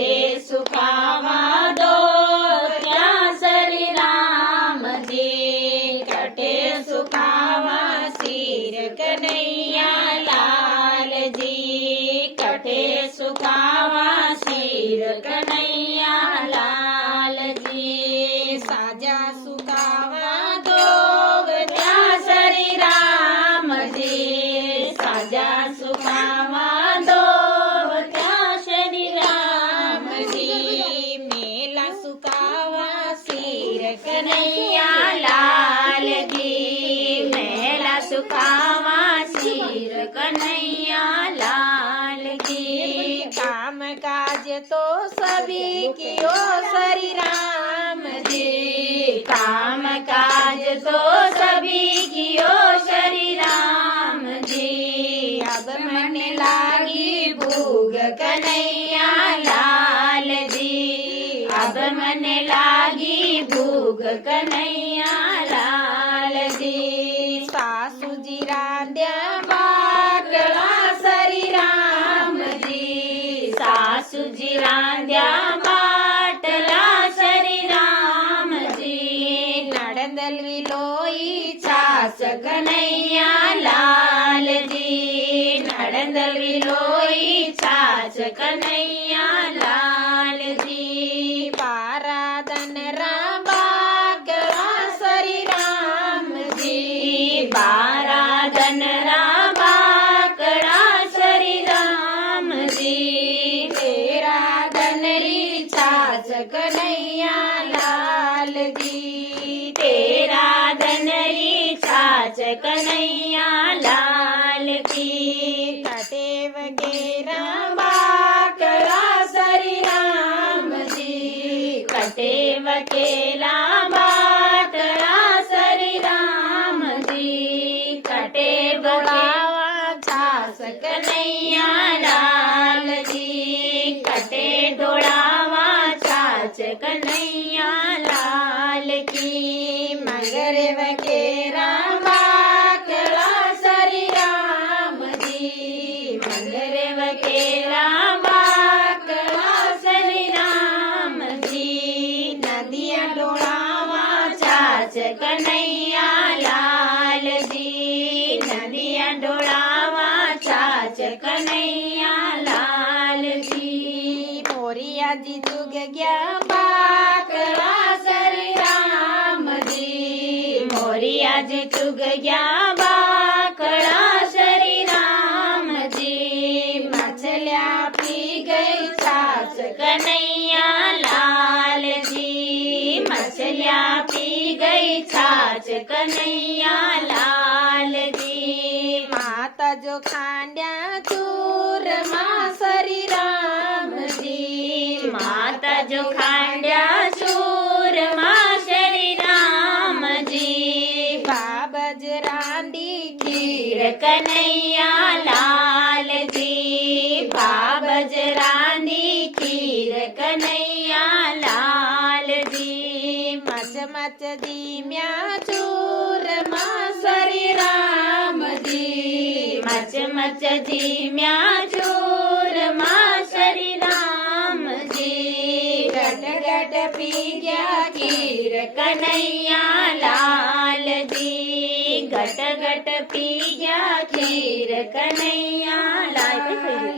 घटे सुखावा दो त्या श्री राम जी घटे सुखावा श्री कन्हैया लाल जी घटे सुखावा श्री कन्हैया लाल जी साजा सुखावा दो त्या श्री राम जी साजा सुखावा दो त्या श्री राम जी मेला सुखावा श्री कन्हैया लाल जी मेला सुखावा श्री कन्हैया लाल जी काम काज तो सभी कियो श्री राम जी काम काज तो सभी कियो श्री राम जी अब मन लागी भूग कन्हैया लाल जी अब मन लागी भूग कन्हैया लाल जी सासू जी रांध्या बाकळा श्री राम जी सासू जी रांध्या बाटला श्री राम जी नडंदलवी लोई छास कन्हैया लाल जी नडंदलवी लोई छास कन्हैया लाल जी पारादन बाकळा श्री राम जी बारादन बाकळा श्री राम जी तेरा दनरी छाछ कन्हैया लाल जी तेरा दनरी छाछ कन्हैया लाल जी कटे वगैरा बाकळा श्री राम जी कटे वकेला बाटळा श्री राम जी कटे बोलावा छास कन्हैया लाल जी कटे डोळावा छाछ कन्हैया लाल की मगर वकेरा बाकळा श्री राम जी मगर वकेरा बाकळा श्री राम जी नदिया डोळावा छाछ कन्हैया लाल जी नदिया डोळावा छाछ कन्हैया लाल जी मोरिया जी जुग गया बाकळा श्री राम जी मोरिया जी जुग गया बाकळा श्री राम जी मछल्या पी गई छाछ कन्हैया लाल जी मछल्या पी गई छाछ कन्हैया लाल जी माता जो खांड्या चूर श्री राम जी माता जो खांड्या चूर श्री राम जी बाबज रांदी खीर कन्हैया लाल जी बाबज रांदी खीर कन्हैया लाल जी मच मच दीम्या चूर श्री राम जी मच मच दीम्या चूर श्री राम जी गट गट पी गया खीर कन्हैया लाल जी गट गट पी गया खीर कन्हैया लाल